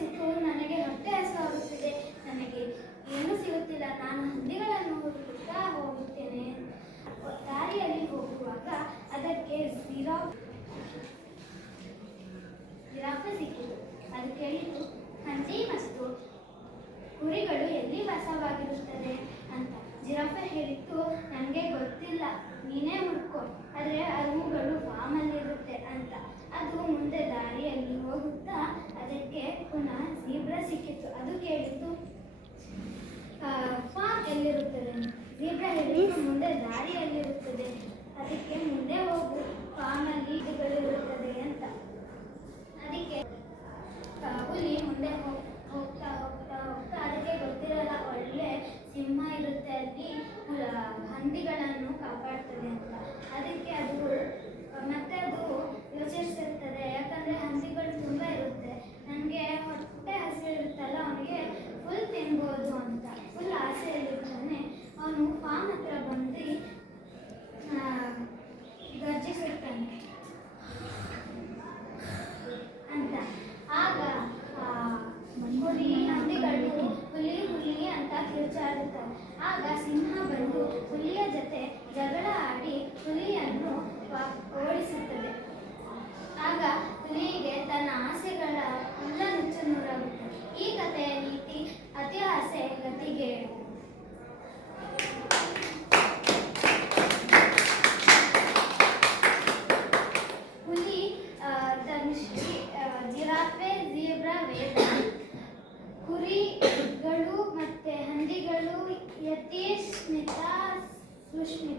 ಯೋಚಿಸಿತು ನನಗೆ ಹೊಟ್ಟೆ ಹಸುವಾಗುತ್ತಿದೆ, ನನಗೆ ಏನೂ ಸಿಗುತ್ತಿಲ್ಲ, ನಾನು ಹಂದಿಗಳನ್ನು ಹುಡುಕುತ್ತಾ ಹೋಗುತ್ತೇನೆ. ದಾರಿಯಲ್ಲಿ ಹೋಗುವಾಗ ಅದಕ್ಕೆ ಜಿರಾ ಜಿರಾಫೆ ಸಿಕ್ಕಿತು. ಅದು ಕೇಳಿತು, ಹಂದಿ ಮತ್ತು ಕುರಿಗಳು ಎಲ್ಲಿ ವಾಸವಾಗಿರುತ್ತದೆ ಅಂತ. ಜಿರಾಫೆ ಹೇಳಿತ್ತು ನನಗೆ ಗೊತ್ತಿಲ್ಲ, ನೀನೇ ಹುಡ್ಕೋ. ಆದರೆ ಅವುಗಳು ಫಾರ್ಮಲ್ಲಿರುತ್ತೆ ಅಂತ ಅದು ಮುಂದೆ ದಾರಿಯಲ್ಲಿ ಹೋಗುತ್ತಾ ಅದಕ್ಕೆ ಪುನಃ ಜೀಬ್ರಾ ಸಿಕ್ಕಿತ್ತು ಅದು ಕೇಳಿತು ಫಾರ್ಮ್ ಎಲ್ಲಿರುತ್ತದೆ? ಜೀಬ್ರಾ ಹೇಳಿತು ಮುಂದೆ ದಾರಿ ದಾರಿಯಲ್ಲಿರುತ್ತದೆ ಅದಕ್ಕೆ ಮುಂದೆ ಹೋಗು. ಫಾರ್ಮಲ್ಲಿ ಇರುತ್ತದೆ ಅಂತ. ಅದಕ್ಕೆ ಹುಲಿ ಮುಂದೆ ಹೋಗ್- ಹೋಗ್ತಾ ಹೋಗ್ತಾ ಹೋಗ್ತಾ ಅದಕ್ಕೆ ಗೊತ್ತಿರಲ್ಲ, ಒಳ್ಳೆ ಸಿಂಹ ಇರುತ್ತೆ ಅಲ್ಲಿ ಹಂದಿಗಳನ್ನು ಕಾಪಾಡ್ತದೆ ಅಂತ. ಅದಕ್ಕೆ 就是一